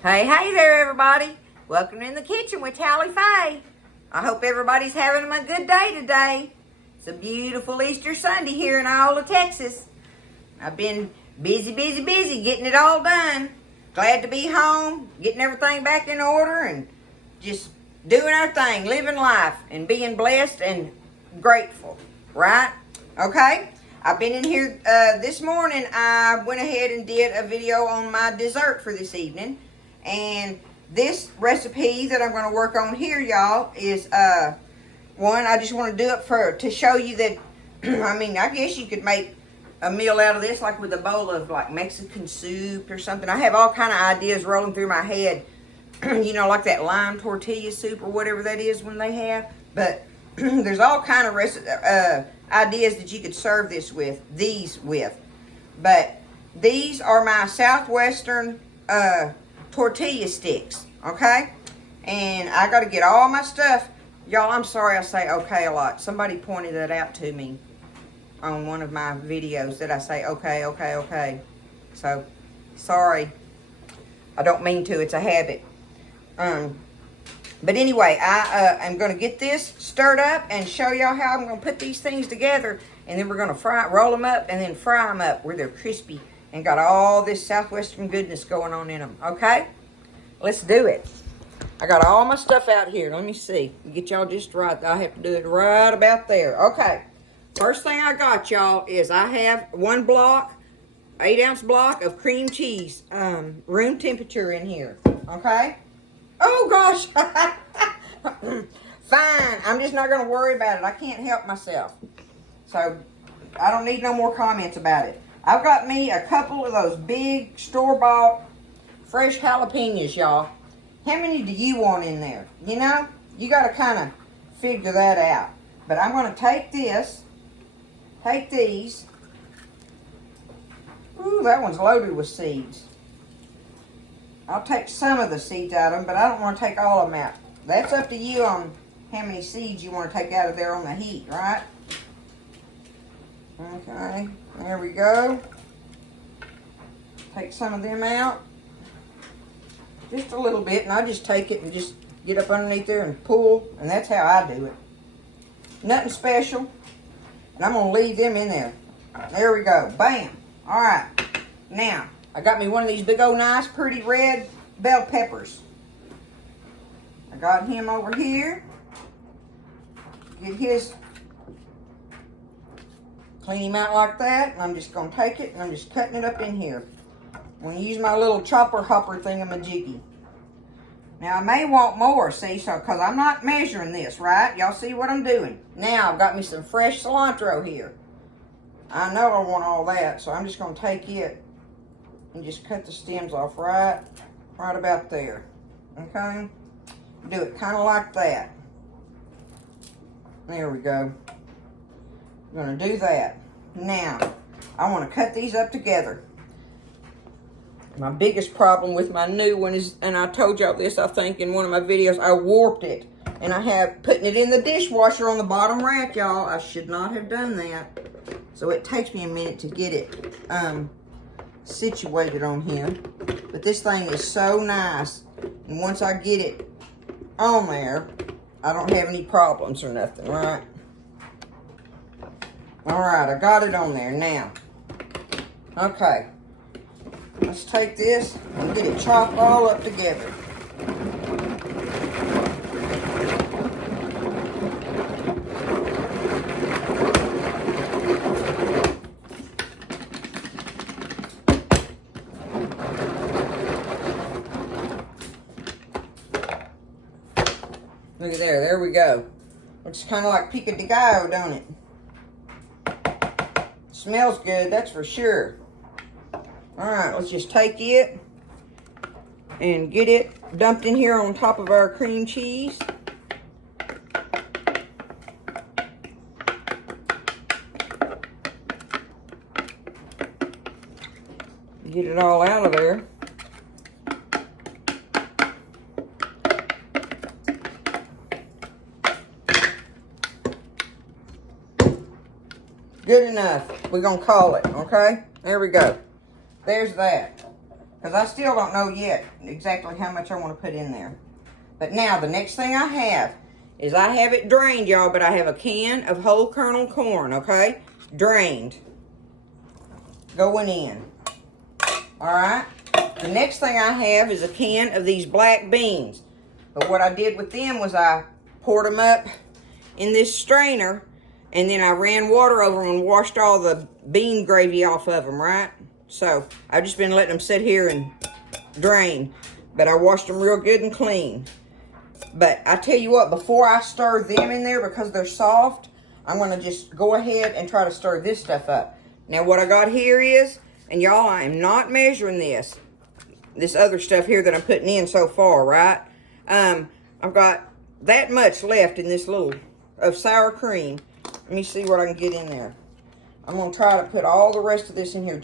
Hey there, everybody. Welcome in the kitchen with Tally Faye. I hope everybody's having a good day today. It's a beautiful Easter Sunday here in Iola, Texas. I've been busy getting it all done. Glad to be home, getting everything back in order and just doing our thing, living life and being blessed and grateful, right? Okay? I've been in here this morning. I went ahead and did a video on my dessert for this evening. And this recipe that I'm going to work on here, y'all, is one I just want to do it to show you that, I guess you could make a meal out of this, like with a bowl of like Mexican soup or something. I have all kind of ideas rolling through my head, like that lime tortilla soup or whatever that is when they have. But there's all kind of ideas that you could serve these with. But these are my Southwestern tortilla sticks, okay? And I got to get all my stuff. Y'all, I'm sorry I say okay a lot. Somebody pointed that out to me on one of my videos that I say okay. So, sorry. I don't mean to. It's a habit. But anyway, I am going to get this stirred up and show y'all how I'm going to put these things together. And then we're going to roll them up and then fry them up where they're crispy and got all this Southwestern goodness going on in them. Okay? Let's do it. I got all my stuff out here. Let me see. Get y'all just right. I have to do it right about there. Okay. First thing I got, y'all, is I have 1 block, 8-ounce block of cream cheese, room temperature in here. Okay? Oh, gosh. Fine. I'm just not going to worry about it. I can't help myself. So, I don't need no more comments about it. I've got me a couple of those big store-bought fresh jalapenos, y'all. How many do you want in there? You got to kind of figure that out. But I'm going to take these. Ooh, that one's loaded with seeds. I'll take some of the seeds out of them, but I don't want to take all of them out. That's up to you on how many seeds you want to take out of there on the heat, right? Okay, there we go. Take some of them out. Just a little bit, and I just take it and just get up underneath there and pull, and that's how I do it. Nothing special. And I'm going to leave them in there. There we go. Bam. All right. Now, I got me one of these big old nice pretty red bell peppers. I got him over here. Get his... Clean him out like that, and I'm just going to take it, and I'm just cutting it up in here. I'm going to use my little chopper hopper thingamajiggy. Now, I may want more, see, because I'm not measuring this, right? Y'all see what I'm doing. Now, I've got me some fresh cilantro here. I know I want all that, so I'm just going to take it and just cut the stems off right about there. Okay? Do it kind of like that. There we go. I'm going to do that. Now, I want to cut these up together. My biggest problem with my new one is, and I told y'all this, I think, in one of my videos, I warped it. And I have putting it in the dishwasher on the bottom rack, y'all. I should not have done that. So it takes me a minute to get it situated on here. But this thing is so nice. And once I get it on there, I don't have any problems or nothing, right? Alright, I got it on there now. Okay. Let's take this and get it chopped all up together. Look at there we go. Looks kind of like pico de gallo, don't it? Smells good, that's for sure. Alright, let's just take it and get it dumped in here on top of our cream cheese. Get it all out of there. Good enough. We're going to call it, okay? There we go. There's that. because I still don't know yet exactly how much I want to put in there. But now, the next thing I have is I have it drained, y'all, but I have a can of whole kernel corn, okay? Drained. Going in. All right? The next thing I have is a can of these black beans. But what I did with them was I poured them up in this strainer, and then I ran water over them and washed all the bean gravy off of them, right? So I've just been letting them sit here and drain. But I washed them real good and clean. But I tell you what, before I stir them in there, because they're soft, I'm going to just go ahead and try to stir this stuff up. Now what I got here is, and y'all, I am not measuring this other stuff here that I'm putting in so far, right? I've got that much left in this little of sour cream. Let me see what I can get in there. I'm going to try to put all the rest of this in here.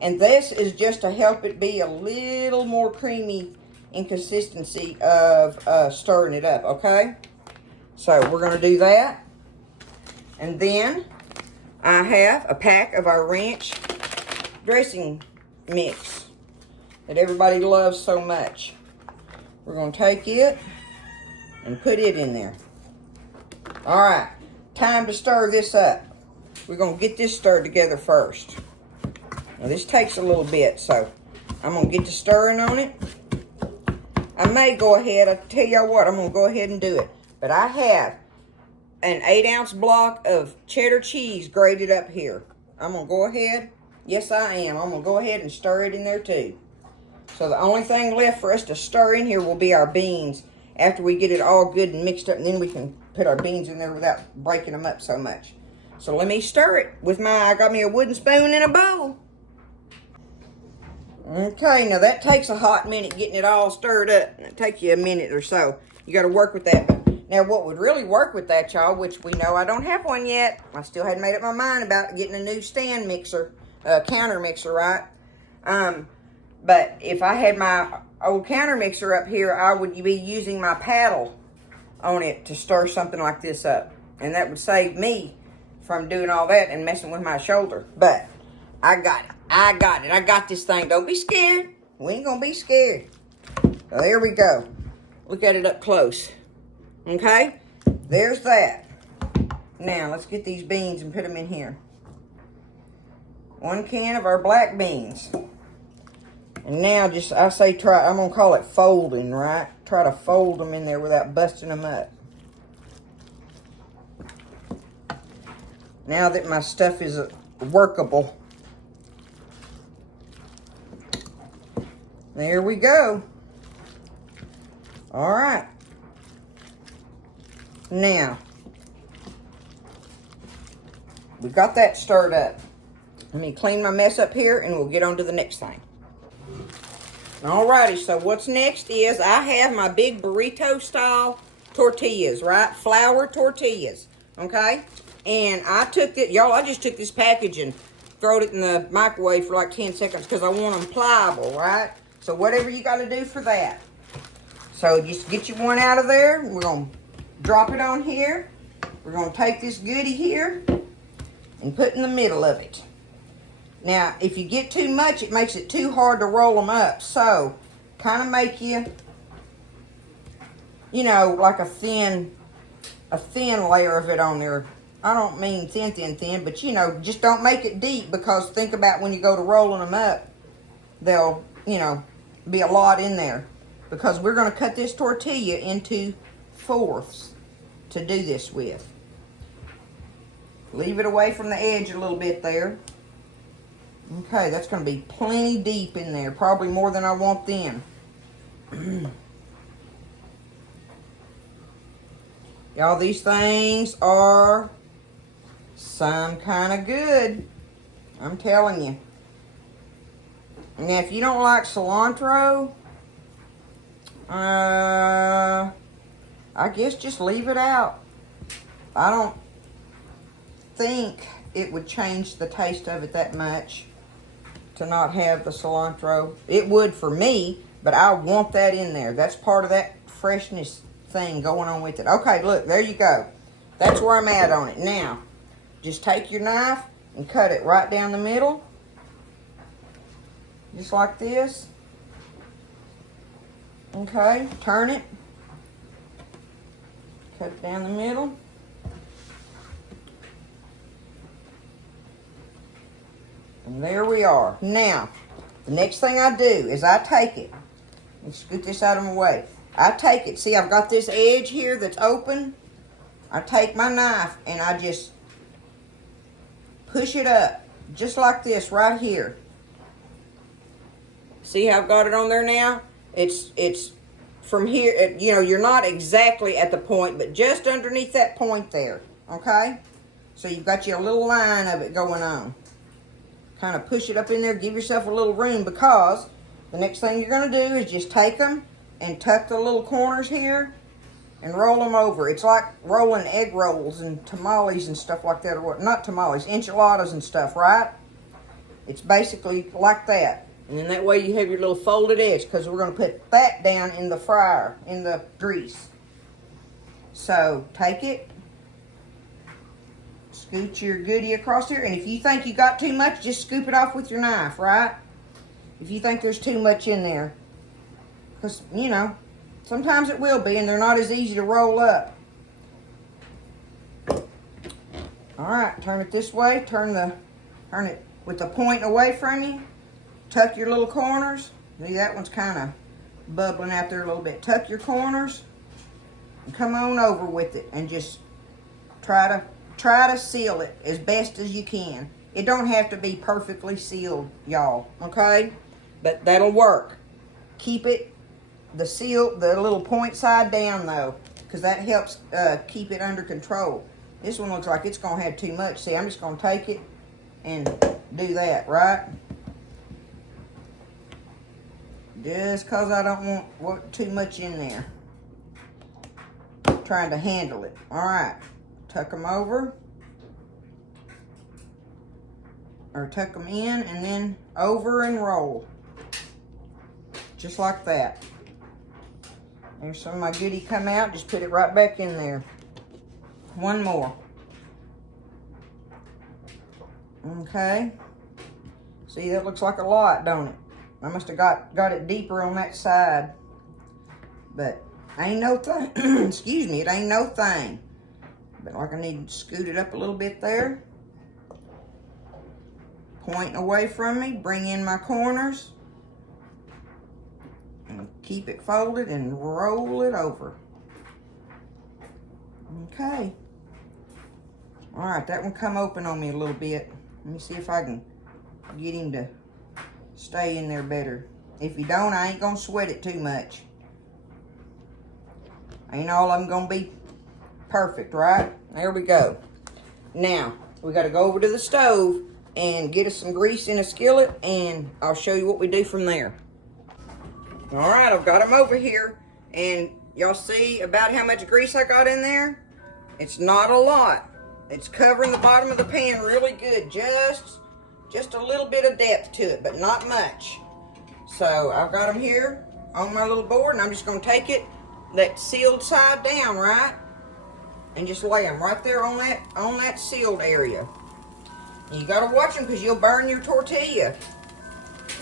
And this is just to help it be a little more creamy in consistency of stirring it up, okay? So we're going to do that. And then I have a pack of our ranch dressing mix that everybody loves so much. We're going to take it and put it in there. All right, time to stir this up. We're going to get this stirred together first. Now this takes a little bit, so I'm going to get to stirring on it. I may go ahead, I tell y'all what, I'm going to go ahead and do it. But I have an 8-ounce block of cheddar cheese grated up here. I'm going to go ahead, yes I am, I'm going to go ahead and stir it in there too. So the only thing left for us to stir in here will be our beans after we get it all good and mixed up, and then we can put our beans in there without breaking them up so much. So let me stir it with I got me a wooden spoon and a bowl. Okay, now that takes a hot minute getting it all stirred up. It takes you a minute or so. You got to work with that. Now what would really work with that, y'all, which we know I don't have one yet. I still hadn't made up my mind about getting a new stand mixer, counter mixer, right? But if I had my old counter mixer up here, I would be using my paddle on it to stir something like this up. And that would save me from doing all that and messing with my shoulder. But I got it. I got this thing. Don't be scared. We ain't going to be scared. So there we go. Look at it up close. Okay? There's that. Now, let's get these beans and put them in here. 1 can of our black beans. And now just, I say try, I'm going to call it folding, right? Try to fold them in there without busting them up. Now that my stuff is workable. There we go. All right. Now, we got that stirred up. Let me clean my mess up here and we'll get on to the next thing. Alrighty, so what's next is I have my big burrito style tortillas, right? Flour tortillas, okay? And I took it, y'all, I just took this package and throwed it in the microwave for like 10 seconds because I want them pliable, right? So whatever you got to do for that. So just get you one out of there. We're going to drop it on here. We're going to take this goodie here and put in the middle of it. Now, if you get too much, it makes it too hard to roll them up. So, kind of make you know, like a thin layer of it on there. I don't mean thin, but you know, just don't make it deep because think about when you go to rolling them up, they'll, you know, be a lot in there. Because we're going to cut this tortilla into 4ths to do this with. Leave it away from the edge a little bit there. Okay, that's going to be plenty deep in there. Probably more than I want then. Y'all, these things are some kind of good. I'm telling you. Now, if you don't like cilantro, I guess just leave it out. I don't think it would change the taste of it that much to not have the cilantro. It would for me, but I want that in there. That's part of that freshness thing going on with it. Okay, look, there you go. That's where I'm at on it. Now, just take your knife and cut it right down the middle. Just like this. Okay, turn it. Cut it down the middle. And there we are. Now, the next thing I do is I take it. Let me scoot this out of my way. I take it. See, I've got this edge here that's open. I take my knife and I just push it up. Just like this right here. See how I've got it on there now? It's from here, you know, you're not exactly at the point, but just underneath that point there. Okay? So you've got your little line of it going on. Kind of push it up in there, give yourself a little room, because the next thing you're going to do is just take them and tuck the little corners here and roll them over. It's like rolling egg rolls and tamales and stuff like that, or what? Not tamales, enchiladas and stuff, right? It's basically like that. And then that way you have your little folded edge, because we're going to put that down in the fryer, in the grease. So take it, scoot your goodie across here, and if you think you got too much, just scoop it off with your knife, right? If you think there's too much in there. Because, you know, sometimes it will be, and they're not as easy to roll up. Alright, turn it this way, turn it with the point away from you. Tuck your little corners. See, that one's kind of bubbling out there a little bit. Tuck your corners and come on over with it and just try to seal it as best as you can. It don't have to be perfectly sealed, y'all, okay? But that'll work. Keep it the little point side down though, because that helps keep it under control. This one looks like it's gonna have too much. See, I'm just gonna take it and do that, right? Just because I don't want too much in there. Trying to handle it. Alright. Tuck them over. Or tuck them in and then over and roll. Just like that. There's some of my goodie come out. Just put it right back in there. One more. Okay. See, that looks like a lot, don't it? I must have got it deeper on that side. But ain't no thing. Excuse me, it ain't no thing. But like I need to scoot it up a little bit there. Point away from me, bring in my corners. And keep it folded and roll it over. Okay. Alright, that one come open on me a little bit. Let me see if I can get him to stay in there better. If you don't, I ain't gonna sweat it too much. Ain't all of them gonna be perfect, right? There we go. Now, we gotta go over to the stove and get us some grease in a skillet, and I'll show you what we do from there. Alright, I've got them over here, and y'all see about how much grease I got in there? It's not a lot. It's covering the bottom of the pan really good. Just a little bit of depth to it, but not much. So I've got them here on my little board, and I'm just going to take it that sealed side down, right? And just lay them right there on that sealed area. And you got to watch them because you'll burn your tortilla.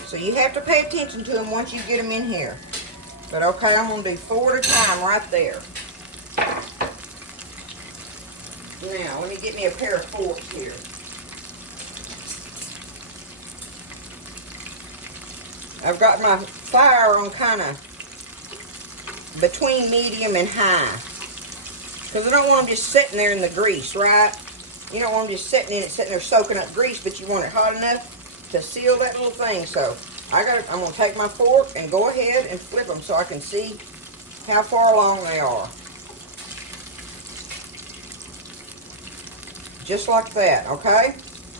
So you have to pay attention to them once you get them in here. But okay, I'm going to do 4 at a time right there. Now, let me get me a pair of forks here. I've got my fire on kind of between medium and high. Because I don't want them just sitting there in the grease, right? You don't want them just sitting in it, sitting there soaking up grease, but you want it hot enough to seal that little thing. So I'm going to take my fork and go ahead and flip them so I can see how far along they are. Just like that, okay?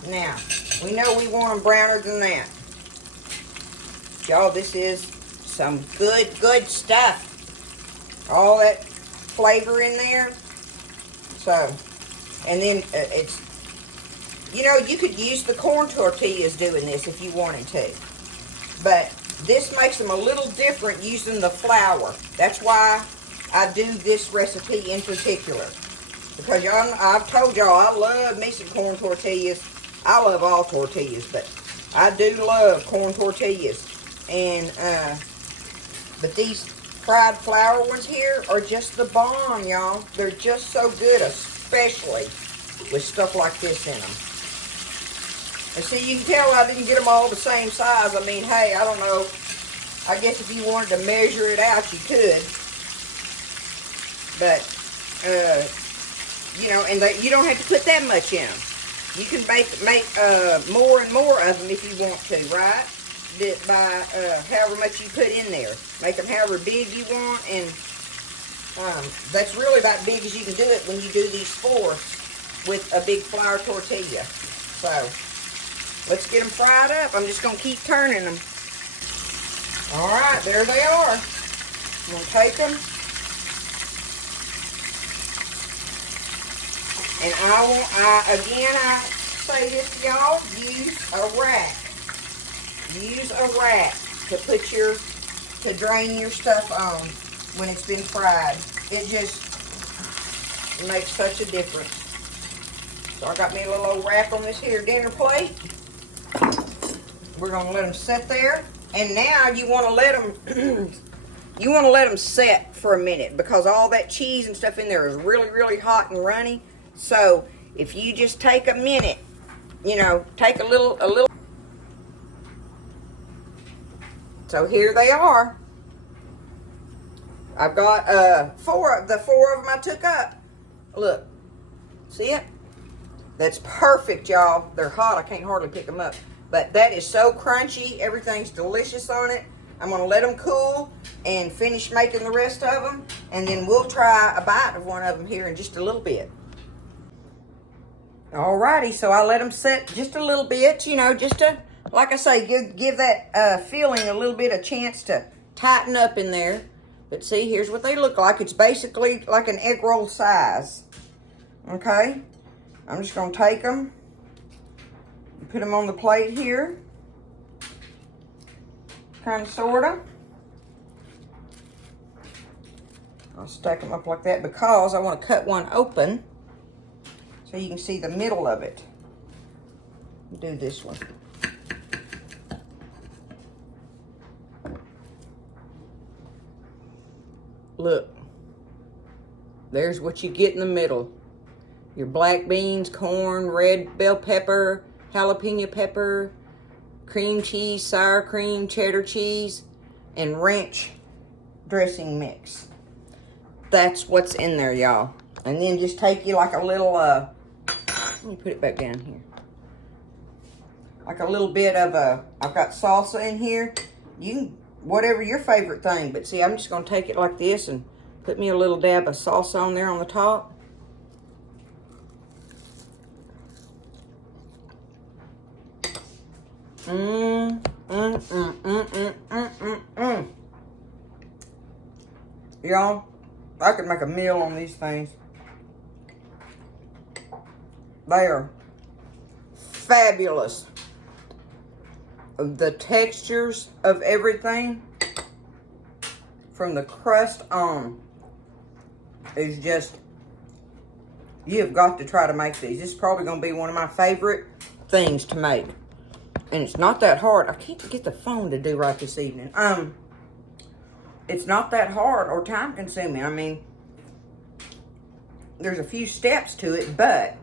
Now, we know we want them browner than that. Y'all, this is some good stuff. All that flavor in there. So, and then it's, you know, you could use the corn tortillas doing this if you wanted to. But this makes them a little different using the flour. That's why I do this recipe in particular. Because y'all, I've told y'all I love me some corn tortillas. I love all tortillas, but I do love corn tortillas. And but these fried flour ones here are just the bomb, y'all. They're just so good, especially with stuff like this in them. And see, you can tell I didn't get them all the same size. I mean, hey, I don't know. I guess if you wanted to measure it out, you could. But, you know, and you don't have to put that much in them. You can make more and more of them if you want to, right? By however much you put in there. Make them however big you want, and that's really about big as you can do it when you do these 4 with a big flour tortilla. So, let's get them fried up. I'm just going to keep turning them. Alright, there they are. I'm going to take them. And I say this to y'all, use a rack. Use a rack to drain your stuff on when it's been fried. It just makes such a difference. So I got me a little old rack on this here dinner plate. We're gonna let them sit there. And now you want to let them set for a minute, because all that cheese and stuff in there is really, really hot and runny. So if you just take a minute, you know, take a little. So here they are. I've got the four of them I took up. Look, see it? That's perfect, y'all. They're hot. I can't hardly pick them up. But that is so crunchy. Everything's delicious on it. I'm going to let them cool and finish making the rest of them. And then we'll try a bite of one of them here in just a little bit. Alrighty, so I let them set just a little bit, you know, just to, like I say, give that filling a little bit of chance to tighten up in there. But see, here's what they look like. It's basically like an egg roll size. Okay? I'm just going to take them. Put them on the plate here. Kind of, sort of. I'll stack them up like that because I want to cut one open so you can see the middle of it. Do this one. Look. There's what you get in the middle. Your black beans, corn, red bell pepper, jalapeno pepper, cream cheese, sour cream, cheddar cheese, and ranch dressing mix. That's what's in there, y'all. And then just take you like a little, let me put it back down here. Like a little bit of I've got salsa in here. You can, whatever your favorite thing. But see, I'm just going to take it like this and put me a little dab of salsa on there on the top. Y'all, I could make a meal on these things. They are fabulous. The textures of everything from the crust on is just, you have got to try to make these. This is probably going to be one of my favorite things to make. And it's not that hard. I can't get the phone to do right this evening. It's not that hard or time consuming. I mean, there's a few steps to it, but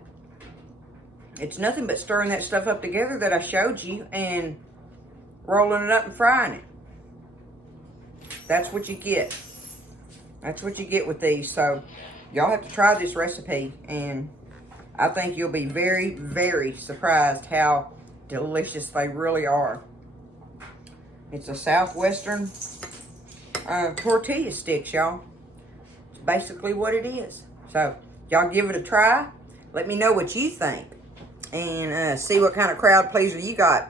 it's nothing but stirring that stuff up together that I showed you and rolling it up and frying it. That's what you get. That's what you get with these. So y'all have to try this recipe, and I think you'll be very, very surprised how delicious they really are. It's a Southwestern tortilla sticks, y'all. It's basically what it is. So y'all give it a try. Let me know what you think, and see what kind of crowd pleaser you got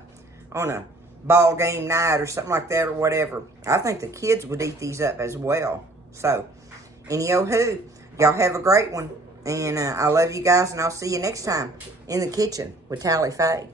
on a ball game night or something like that, or whatever. I think the kids would eat these up as well. So any-o-hoo, y'all have a great one, and I love you guys, and I'll see you next time in the kitchen with Tally Faye.